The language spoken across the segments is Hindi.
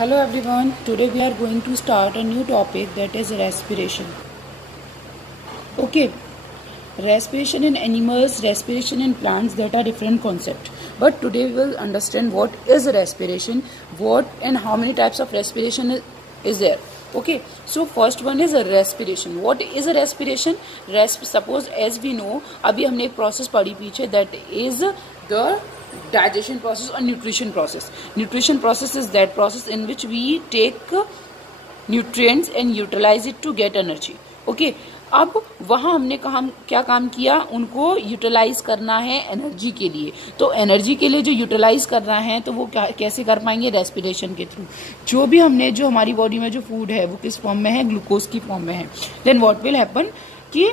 Hello everyone, today we are going to start a new topic, that is respiration. Okay, respiration in animals, respiration in plants, that are different concepts. But today we will understand what is respiration, what and how many types of respiration is there. Okay, so first one is a respiration. What is a respiration? Suppose as we know, अभी हमने एक process पढ़ी पीछे, that is the digestion process or nutrition process. Nutrition process is that process in which we take nutrients and utilize it to get energy. Okay, अब वहां हमने क्या काम किया, उनको यूटिलाइज करना है एनर्जी के लिए. तो एनर्जी के लिए जो यूटिलाइज करना है तो वो कैसे कर पाएंगे? रेस्पिरेशन के थ्रू. जो हमारी बॉडी में जो फूड है वो किस फॉर्म में है? ग्लूकोज की फॉर्म में है. देन व्हाट विल हैपन कि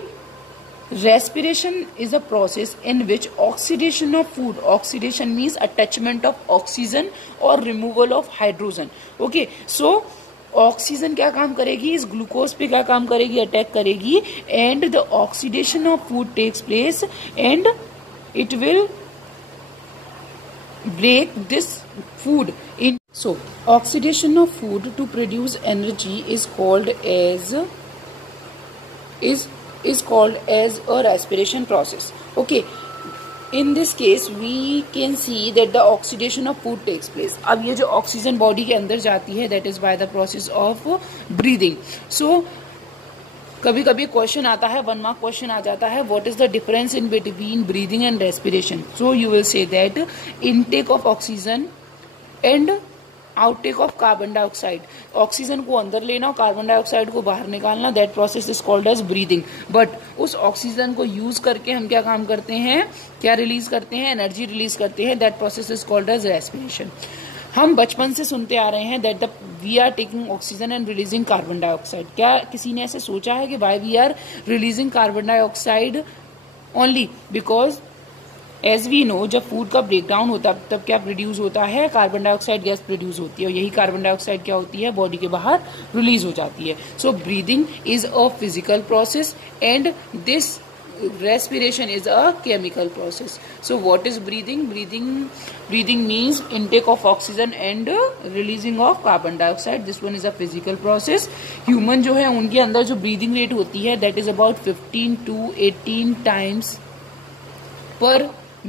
respiration is a process in which oxidation of food, oxidation means attachment of oxygen or removal of hydrogen. Okay, so oxygen क्या काम करेगी? इस ग्लूकोज पे क्या काम करेगी? अटैक करेगी. And the oxidation of food takes place and it will break this food in. So oxidation of food to produce energy is called as a respiration process. Okay, in this case we can see that the oxidation of food takes place. अब ये जो ऑक्सीजन बॉडी के अंदर जाती है, that is by the process of breathing. So कभी कभी क्वेश्चन आता है, 1 मार्क क्वेश्चन आ जाता है, what is the difference in between breathing and respiration. So you will say that intake of oxygen and outtake of carbon dioxide. Oxygen को अंदर लेना और कार्बन डाइऑक्साइड को बाहर निकालना, that process is called as breathing. But उस ऑक्सीजन को यूज करके हम क्या काम करते हैं, क्या रिलीज करते हैं? एनर्जी रिलीज करते हैं. That process is called as respiration. हम बचपन से सुनते आ रहे हैं that we are taking oxygen and releasing carbon dioxide. क्या किसी ने ऐसे सोचा है कि why we are releasing carbon dioxide only? Because as we know, जब फूड का ब्रेकडाउन होता है तब क्या प्रोड्यूस होता है? कार्बन डाइऑक्साइड गैस प्रोड्यूस होती है और यही कार्बन डाइऑक्साइड क्या होती है? बॉडी के बाहर रिलीज हो जाती है. So breathing is a physical process and this respiration is a chemical process. So what is breathing? Breathing means intake of oxygen and releasing of carbon dioxide. This one is a physical process. Human जो है उनके अंदर जो breathing rate होती है, that is about 15 to 18 times per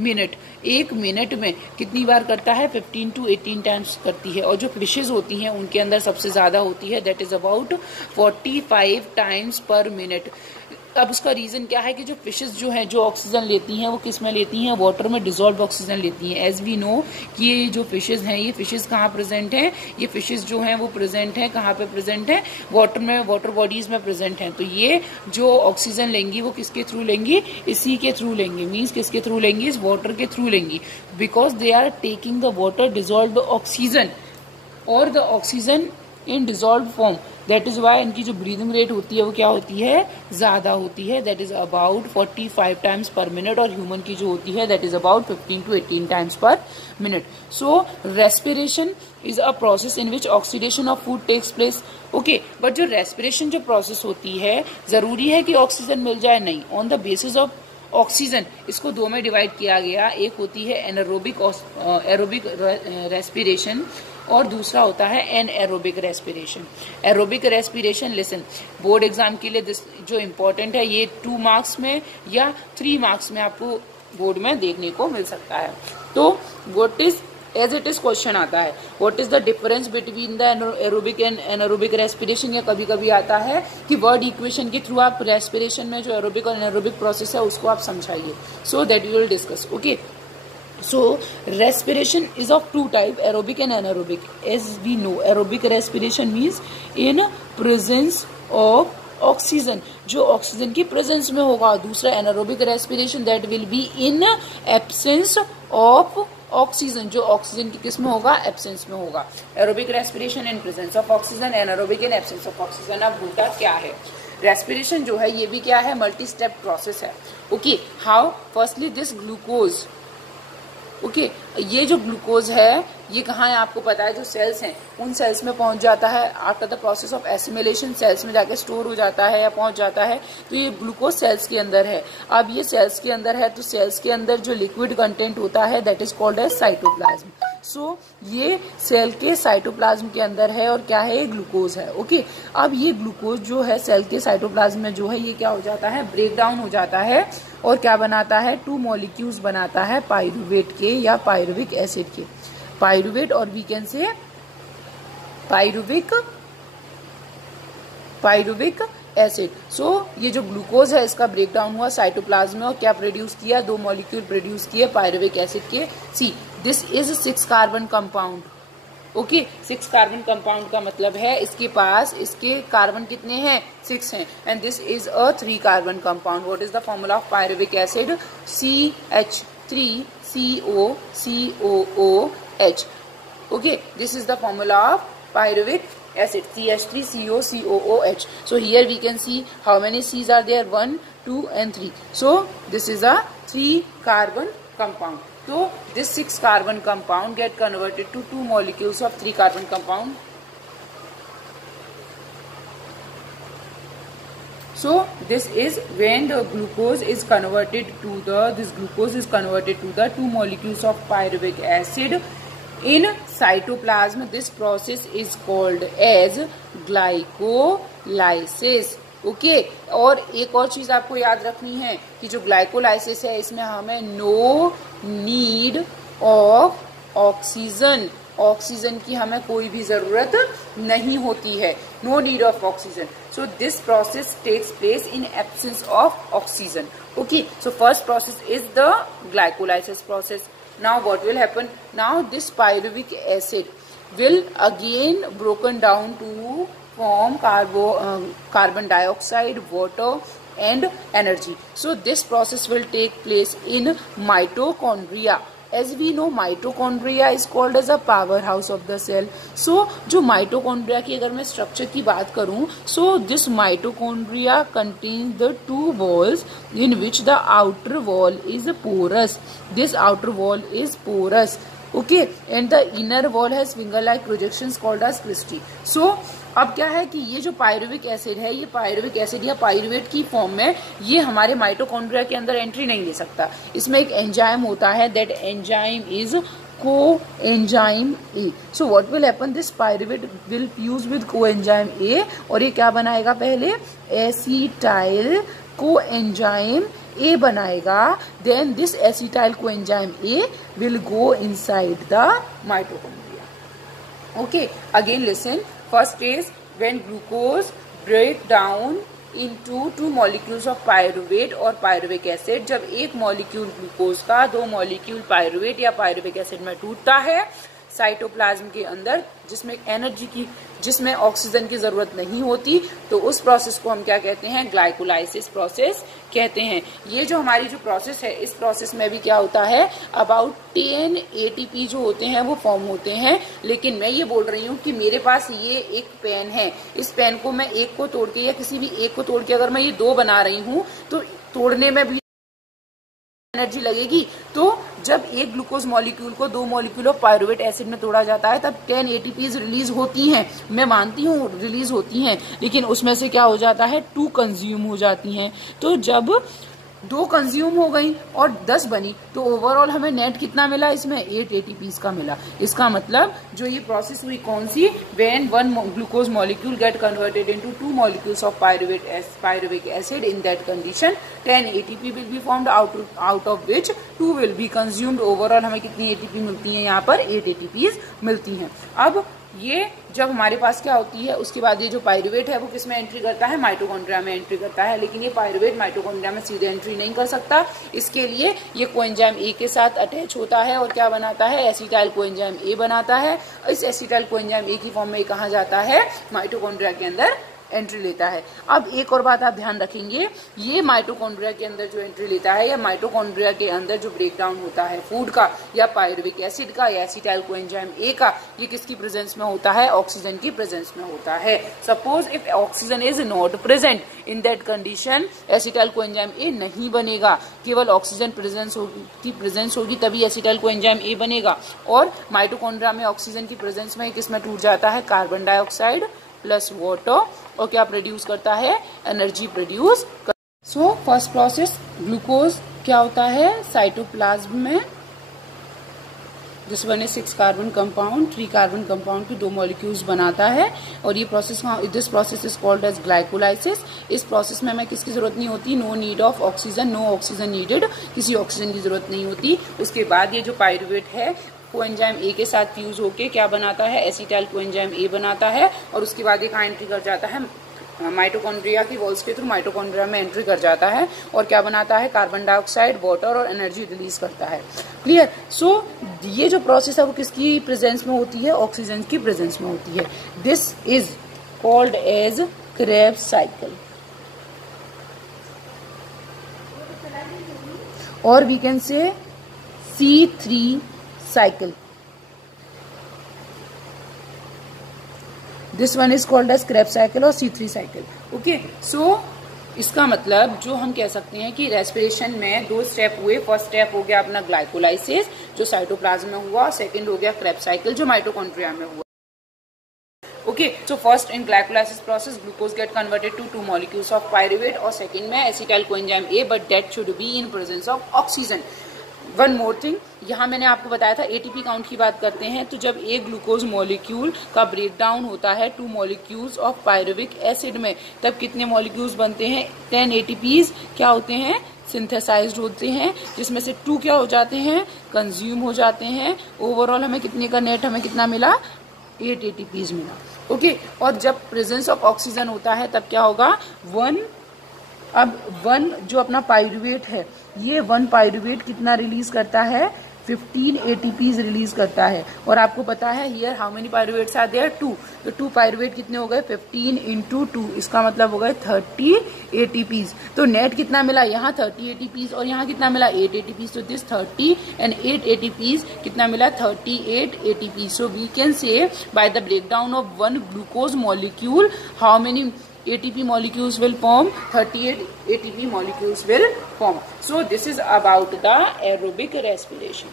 minute. एक मिनट में कितनी बार करता है? 15 to 18 टाइम्स करती है. और जो फिशेज होती हैं उनके अंदर सबसे ज्यादा होती है, that is about 45 times per minute. अब उसका रीजन क्या है कि जो फिशेज जो हैं, जो ऑक्सीजन लेती हैं, वो किस में लेती हैं? वाटर में डिसॉल्व ऑक्सीजन लेती हैं. एज वी नो कि ये जो फिशेज हैं, ये फिशेज कहाँ प्रेजेंट हैं? ये फिशेज जो हैं वो प्रेजेंट हैं कहाँ पे प्रेजेंट हैं? वाटर में, वाटर बॉडीज में प्रेजेंट हैं. तो ये जो ऑक्सीजन लेंगी वो किसके थ्रू लेंगी? इसी के थ्रू लेंगी. मीन्स किसके थ्रू लेंगी? इस वाटर के थ्रू लेंगी. Because they are taking the water dissolve oxygen और the oxygen in dissolve form. That is why इनकी जो ब्रीदिंग रेट होती है वो क्या होती है? ज्यादा होती है. That is about 45 times per minute. और ह्यूमन की जो होती है that is about 15 to 18 times per minute. So respiration is a process in which oxidation of food takes place. Okay, but जो रेस्पिरेशन जो प्रोसेस होती है, जरूरी है कि ऑक्सीजन मिल जाए? नहीं. On the basis of oxygen इसको 2 में डिवाइड किया गया. एक होती है एरोबिक रेस्पिरेशन और दूसरा होता है anaerobic respiration. Aerobic respiration, listen, board exam के लिए जो इम्पोर्टेंट है, ये 2 मार्क्स में या 3 मार्क्स में आपको बोर्ड में देखने को मिल सकता है. तो what is, as it is question आता है, what is the difference between the aerobic and anaerobic respiration. या कभी कभी आता है कि वर्ड इक्वेशन के थ्रू आप रेस्पिरेशन में जो एरोबिक और एनएरोबिक प्रोसेस है उसको आप समझाइए. So that we will discuss. Okay, so respiration is of 2 type, aerobic and anaerobic. As we know, aerobic respiration means in presence of oxygen, जो ऑक्सीजन की प्रेजेंस में होगा. दूसरा anaerobic respiration, that will be in absence of oxygen, जो ऑक्सीजन की किस में होगा? एब्सेंस में होगा. Aerobic respiration in presence of oxygen, anaerobic in absence of oxygen. अब होता क्या है? रेस्पिरेशन जो है ये भी क्या है? मल्टी स्टेप प्रोसेस है. Okay, how? Firstly this glucose. Okay, ये जो ग्लूकोज है ये कहाँ है? आपको पता है, जो सेल्स हैं उन सेल्स में पहुंच जाता है. After the process of assimilation cells में जाके स्टोर हो जाता है या पहुंच जाता है. तो ये ग्लूकोज सेल्स के अंदर है. अब ये सेल्स के अंदर है तो सेल्स के अंदर जो लिक्विड कंटेंट होता है that is called as cytoplasm. So ये सेल के साइटोप्लाज्म के अंदर है और क्या है, ये ग्लूकोज है। ओके, अब ये ग्लूकोज जो है सेल के साइटोप्लाज्म में जो है ये क्या हो जाता है, ब्रेक डाउन हो जाता है और क्या बनाता है, 2 मॉलिक्यूल्स बनाता है पायरुवेट के या पायरुविक एसिड के। पायरुवेट और we can say pyruvic acid. So ये जो ग्लूकोज है इसका ब्रेक डाउन हुआ साइटोप्लाज्म में और क्या प्रोड्यूस किया, 2 मॉलिक्यूल प्रोड्यूस किए पायरुविक एसिड के। See this is 6 carbon compound. Okay, 6 carbon compound का मतलब है इसके पास इसके कार्बन कितने हैं, 6 हैं, and this is a 3 carbon compound. What is the formula of pyruvic acid, CH3COOH। Okay, this is the formula of pyruvic acid, CH3COCOOH. So here we can see how many C's are there, 1, 2 and 3. So this is a 3 carbon compound. So this 6 carbon compound get converted to 2 molecules of 3 carbon compound. So this is when the glucose is converted to the 2 molecules of pyruvic acid in cytoplasm. This process is called as glycolysis. Okay, और एक और चीज आपको याद रखनी है कि जो ग्लाइकोलाइसिस है इसमें हमें no need of oxygen, oxygen की हमें कोई भी जरूरत नहीं होती है, no need of oxygen. So this process takes place in absence of oxygen. Okay, so first process is the glycolysis process. Now what will happen? Now this pyruvic acid will again broken down to form carbon dioxide, water and energy. So this process will take place in mitochondria. As we know, mitochondria is called as a powerhouse of the cell. So जो mitochondria की अगर मैं स्ट्रक्चर की बात करूं, so this mitochondria contains the 2 walls in which the outer wall is porous. This outer wall is porous. Okay, and the inner wall has finger-like projections called as cristae. So अब क्या है कि ये जो पायरुविक एसिड है, ये पायरुविक एसिड या पायरुवेट की फॉर्म में ये हमारे माइटोकॉन्ड्रिया के अंदर एंट्री नहीं ले सकता. इसमें एक एंजाइम होता है, that enzyme is coenzyme A. So what will happen, this pyruvate will fuse with coenzyme A और ये क्या बनाएगा, पहले एसिटाइल कोएंजाइम ए बनाएगा. Then this acetyl coenzyme A will go inside the mitochondria. Okay, again listen. First is when glucose break down into 2 molecules of pyruvate और pyruvic acid. जब एक मॉलिक्यूल ग्लूकोज का 2 मॉलिक्यूल पायरुवेट या पायरुविक एसिड में टूटता है साइटोप्लाज्म के अंदर, जिसमें ऑक्सीजन की जरूरत नहीं होती, तो उस प्रोसेस को हम क्या कहते हैं, ग्लाइकोलाइसिस प्रोसेस कहते हैं. ये जो हमारी जो प्रोसेस है, इस प्रोसेस में भी क्या होता है, अबाउट 10 ATP जो होते हैं वो फॉर्म होते हैं. लेकिन मैं ये बोल रही हूँ कि मेरे पास ये एक पेन है, इस पेन को मैं एक को तोड़ के या किसी भी एक को तोड़ के अगर मैं ये 2 बना रही हूँ तो तोड़ने में भी एनर्जी लगेगी. तो जब एक ग्लूकोज मॉलिक्यूल को 2 मॉलिक्यूल ऑफ पायरुवेट एसिड में तोड़ा जाता है तब 10 ATPs रिलीज होती हैं. मैं मानती हूँ रिलीज होती हैं, लेकिन उसमें से क्या हो जाता है, 2 कंज्यूम हो जाती हैं. तो जब 2 कंज्यूम हो गई और 10 बनी तो ओवरऑल हमें नेट कितना मिला, इसमें 8 ATPs का मिला. इसका मतलब जो ये प्रोसेस हुई कौन सी, when 1 glucose molecule get converted into 2 molecules of pyruvic acid. In that condition 10 ATP will be formed, out of which 2 will be consumed. Overall हमें कितनी ATP मिलती है, यहाँ पर 8 ATPs मिलती हैं. अब ये जब हमारे पास क्या होती है, उसके बाद ये जो पायरुवेट है वो किसमें एंट्री करता है, माइटोकॉन्ड्रिया में एंट्री करता है. लेकिन ये पायरुवेट माइटोकॉन्ड्रिया में सीधे एंट्री नहीं कर सकता. इसके लिए ये कोएंजाइम ए के साथ अटैच होता है और क्या बनाता है, एसिटाइल कोएंजाइम ए बनाता है. इस एसिटाइल कोएंजाइम ए की फॉर्म में कहा जाता है, माइटोकॉन्ड्रिया के अंदर एंट्री लेता है. अब एक और बात आप ध्यान रखेंगे, ये माइटोकॉन्ड्रिया के अंदर जो एंट्री लेता है या माइटोकॉन्ड्रिया के अंदर जो ब्रेक डाउन होता है फूड का या पायरुविक एसिड का या एसिटाइल कोएंजाइम ए का, ये किसकी प्रेजेंस में होता है, ऑक्सीजन की प्रेजेंस में होता है. Suppose if oxygen is not present, in that condition acetyl coenzyme ए नहीं बनेगा. केवल ऑक्सीजन प्रेजेंस होगी तभी एसिटाइल कोएंजाइम ए बनेगा. और माइटोकॉन्ड्रिया में ऑक्सीजन की प्रेजेंस में किसमें टूट जाता है, कार्बन डाइऑक्साइड प्लस वाटर, और क्या प्रोड्यूस करता है, energy produce. So first process glucose क्या होता है साइटोप्लाज्म में, this one is 6 carbon compound, 3 carbon compound के 2 मॉलिक्यूल्स बनाता है और ये process this process is called as glycolysis. इस प्रोसेस में हमें किसकी जरूरत नहीं होती, no need of oxygen, no oxygen needed, किसी ऑक्सीजन की जरूरत नहीं होती। उसके बाद ये जो पायरुवेट है कोएंजाइम ए के साथ फ्यूज होके क्या बनाता है, एसिटाइल कोएंजाइम ए बनाता है और उसके बाद ये कहाँ एंट्री कर जाता है, माइटोकॉन्ड्रिया की वॉल्स के थ्रू माइटोकॉन्ड्रिया में एंट्री कर जाता है और क्या बनाता है, कार्बन डाइऑक्साइड, वाटर और एनर्जी रिलीज करता है। क्लियर। सो ये जो प्रोसेस है वो किसकी प्रेजेंस में होती है, ऑक्सीजन की प्रेजेंस में होती है। This is called as Krebs cycle और we can say C3 cycle. This one is called as Krebs cycle और C3 cycle. Okay, so इसका मतलब जो हम कह सकते हैं कि रेस्पिरेशन में 2 स्टेप हुए। फर्स्ट स्टेप हो गया अपना ग्लाइकोलाइसिस जो साइटोप्लाज्म में हुआ, सेकंड हो गया क्रेब्स साइकिल जो माइटोकॉन्ड्रिया में हुआ। Okay, so first in glycolysis process, glucose get converted to 2 molecules of pyruvate और second में acetyl coenzyme A, but that should be in presence of oxygen. One more thing, यहाँ मैंने आपको बताया था एटीपी काउंट की बात करते हैं तो जब एक ग्लूकोज मॉलिक्यूल का ब्रेक डाउन होता है 2 मॉलिक्यूल्स ऑफ पायरुविक एसिड में, तब कितने मॉलिक्यूल्स बनते हैं, 10 एटीपीज क्या होते हैं, सिंथेसाइज्ड होते हैं, जिसमें से 2 क्या हो जाते हैं, कंज्यूम हो जाते हैं। ओवरऑल हमें कितने का नेट हमें कितना मिला, 8 एटीपीज मिला। ओके, और जब प्रेजेंस ऑफ ऑक्सीजन होता है तब क्या होगा, 1 जो अपना पायरुवेट है ये 1 पायरुवेट कितना रिलीज करता है, 15 एटीपीज रिलीज करता है। और आपको पता है here how many pyruvates are there, 2, तो 2 पायरुवेट कितने हो गए, 15 इंटू 2, इसका मतलब हो गए 30 एटीपीज। तो नेट कितना मिला, यहाँ 30 एटीपीज और यहाँ कितना मिला, 8 एटीपीज। तो दिस 30 एंड 8 एटीपीज कितना मिला, 38 ATPs. So we can say by the breakdown of 1 glucose molecule how many ATP molecules will form, 38 ATP molecules will form. So this is about the aerobic respiration.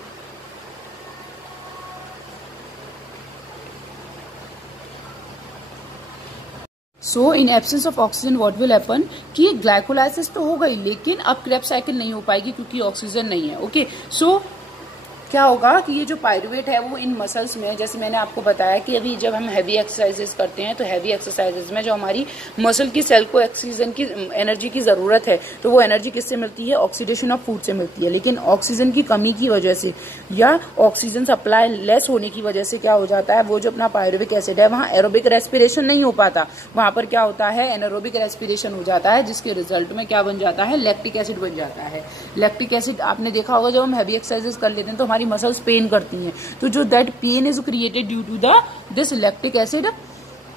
So in absence of oxygen what will happen कि ग्लाइकोलाइसिस तो हो गई लेकिन अब क्रेब्स साइकिल नहीं हो पाएगी क्योंकि ऑक्सीजन नहीं है। ओके, सो क्या होगा कि ये जो पायरुवेट है वो इन मसल्स में, जैसे मैंने आपको बताया कि अभी जब हम हैवी एक्सरसाइजेस करते हैं तो हैवी एक्सरसाइजेस में जो हमारी मसल की सेल को ऑक्सीजन की एनर्जी की जरूरत है तो वो एनर्जी किससे मिलती है, ऑक्सीडेशन ऑफ फूड से मिलती है। लेकिन ऑक्सीजन की कमी की वजह से या ऑक्सीजन सप्लाई लेस होने की वजह से क्या हो जाता है, वो जो अपना पायरुविक एसिड है वहाँ एरोबिक रेस्पिरेशन नहीं हो पाता, वहां पर क्या होता है, एनारोबिक रेस्पिरेशन हो जाता है, जिसके रिजल्ट में क्या बन जाता है, लैक्टिक एसिड बन जाता है। लैक्टिक एसिड आपने देखा होगा जब हम हैवी एक्सरसाइजेस कर लेते हैं तो हमारी मसल्स पेन करती हैं, तो जो that pain is created due to the this lactic acid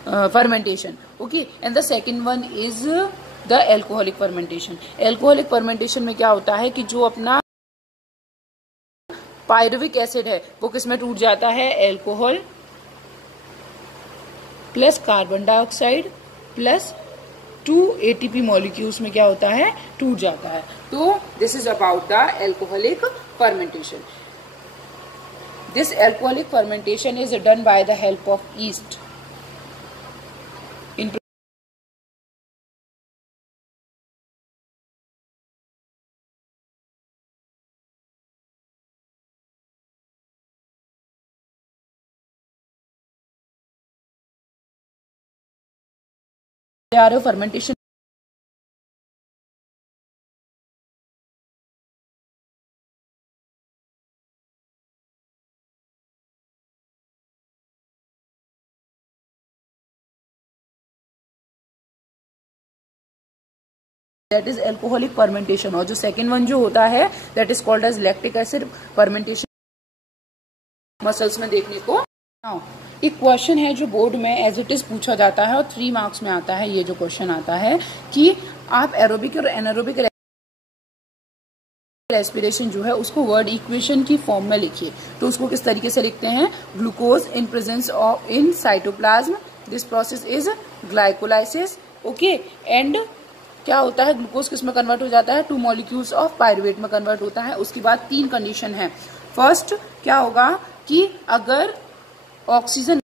fermentation. Okay, and the second one is the alcoholic fermentation. Alcoholic fermentation में क्या होता है कि जो अपना पायरुविक एसिड है वो किसमें टूट जाता है, alcohol plus carbon dioxide plus 2 ATP molecules में क्या होता है, टूट जाता है। तो this is about the alcoholic fermentation. This alcoholic fermentation is done by the help of yeast. In fermentation that is alcoholic fermentation और जो second one जो होता है that is called as lactic acid fermentation muscles में देखने को। एक क्वेश्चन है जो बोर्ड में एज इट इज पूछा जाता है और 3 मार्क्स में आता है। ये जो क्वेश्चन आता है कि आप एरोबिक और एनारोबिक रेस्पिरेशन जो है उसको वर्ड इक्वेशन की फॉर्म में लिखिए। तो उसको किस तरीके से लिखते हैं, glucose in presence of in cytoplasm, this process is glycolysis. Okay, and क्या होता है, ग्लूकोज किस में कन्वर्ट हो जाता है, 2 मॉलिक्यूल्स ऑफ पायरुवेट में कन्वर्ट होता है। उसके बाद 3 कंडीशन है। फर्स्ट क्या होगा कि अगर ऑक्सीजन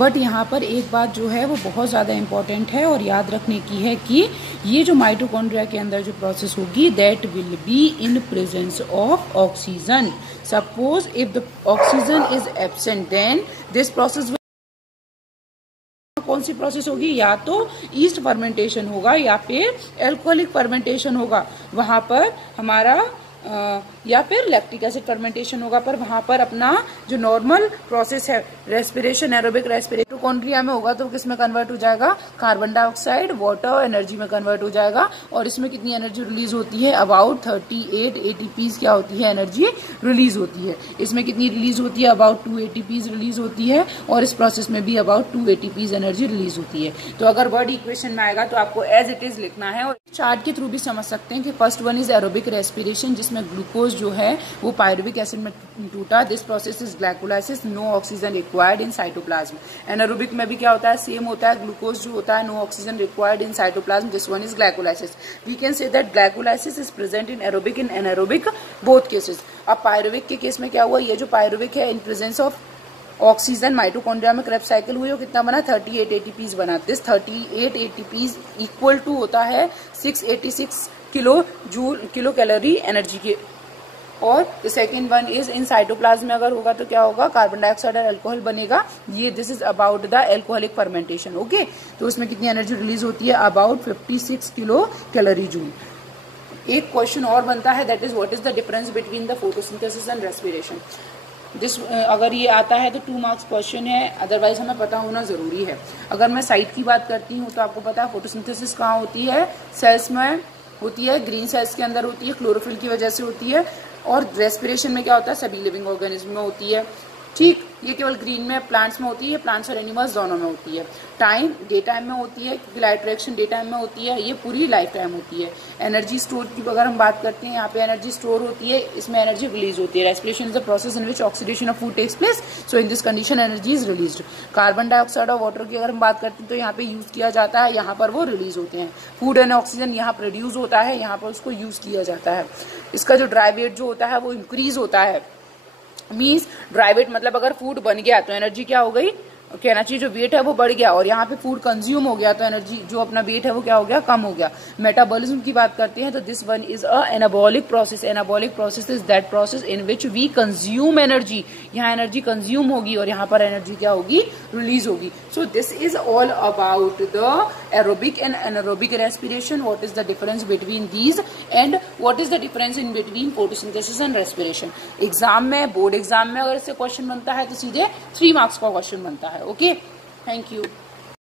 बट यहाँ पर एक बात जो है वो बहुत ज़्यादा इंपॉर्टेंट है और याद रखने की है कि ये जो माइटोकॉन्ड्रिया के अंदर जो प्रोसेस होगी that will be in presence of oxygen. Suppose if the oxygen is absent then this process, कौन सी प्रोसेस होगी, या तो ईस्ट फर्मेंटेशन होगा या फिर एल्कोहलिक फर्मेंटेशन होगा, वहां पर हमारा या फिर लैक्टिक एसिड फर्मेंटेशन होगा. पर वहां पर अपना जो नॉर्मल प्रोसेस है रेस्पिरेशन, एरोबिक रेस्पिरेशन माइटोकॉन्ड्रिया में होगा तो किस में कन्वर्ट हो जाएगा, कार्बन डाइऑक्साइड वाटर एनर्जी में कन्वर्ट हो जाएगा. और इसमें कितनी एनर्जी रिलीज होती है, अबाउट 38 ATPs क्या होती है, एनर्जी रिलीज होती है. इसमें कितनी रिलीज होती है, अबाउट 2 ATPs रिलीज होती है. और इस प्रोसेस में भी अबाउट 2 ATPs एनर्जी रिलीज होती है. तो अगर वर्ड इक्वेशन में आएगा तो आपको एज इट इज लिखना है. और चार्ट के थ्रू भी समझ सकते हैं कि first one is aerobic respiration, जिसमें ग्लूकोज जो है वो पायरुविक एसिड में टूटा. This process is glycolysis, no oxygen required in cytoplasm. Anaerobic में भी क्या होता है, सेम होता है, ग्लूकोज जो होता है no oxygen required in cytoplasm. This one is glycolysis. We can say that glycolysis is present in aerobic in anaerobic both cases. अब पायरुविक के केस में क्या हुआ, ये जो पायरुविक है in presence of oxygen mitochondria में क्रेब्स साइकिल हुई और कितना बना, 38 ATPs बना. दिस 38 ATPs इक्वल टू होता है 686 किलो कैलोरी एनर्जी के. और the second one is in cytoplasm में अगर होगा तो क्या होगा, कार्बन डाइऑक्साइड और अल्कोहल बनेगा. ये this is about the alcoholic fermentation. Okay, तो उसमें कितनी एनर्जी रिलीज होती है, अबाउट 56 किलो कैलोरी जूल. एक क्वेश्चन और बनता है, that is what is the difference between the photosynthesis and respiration. अगर ये आता है तो 2 मार्क्स क्वेश्चन है, अदरवाइज हमें पता होना जरूरी है. अगर मैं साइट की बात करती हूँ तो आपको पता है फोटोसिंथेसिस कहाँ होती है, सेल्स में होती है, ग्रीन सेल्स के अंदर होती है, क्लोरोफिल की वजह से होती है. और रेस्पिरेशन में क्या होता है, सभी लिविंग ऑर्गेनिज्म में होती है. ठीक, ये केवल ग्रीन में प्लांट्स में होती है, प्लांट्स और एनिमल्स दोनों में होती है. टाइम डे टाइम में होती है क्योंकि लाइट रिएक्शन डे टाइम में होती है, ये पूरी लाइफ टाइम होती है. एनर्जी स्टोर की अगर हम बात करते हैं, यहाँ पे एनर्जी स्टोर होती है, इसमें एनर्जी रिलीज होती है. Respiration is the process in which oxidation of food takes place, so in this condition energy is released. Carbon dioxide और वाटर की अगर हम बात करते हैं तो यहाँ पे यूज किया जाता है, यहाँ पर वो रिलीज होते हैं. फूड एंड ऑक्सीजन यहाँ प्रोड्यूस होता है, यहाँ पर उसको यूज किया जाता है. इसका जो ड्राई वेट जो होता है वो इंक्रीज होता है. मीन्स ड्राई वेट मतलब अगर फूड बन गया तो एनर्जी क्या हो गई, कहना चाहिए जो वेट है वो बढ़ गया. और यहाँ पे फूड कंज्यूम हो गया तो एनर्जी जो अपना वेट है वो क्या हो गया, कम हो गया. मेटाबॉलिज्म की बात करते हैं तो this one is a anabolic process. Anabolic process is that process in which we consume energy. यहाँ एनर्जी कंज्यूम होगी और यहाँ पर एनर्जी क्या होगी, रिलीज होगी. So this is all about the aerobic and anaerobic respiration. What is the difference between these and what is the difference in between photosynthesis and respiration. Exam में, बोर्ड एग्जाम में अगर इससे क्वेश्चन बनता है तो सीधे 3 मार्क्स का क्वेश्चन बनता है. Okay, thank you.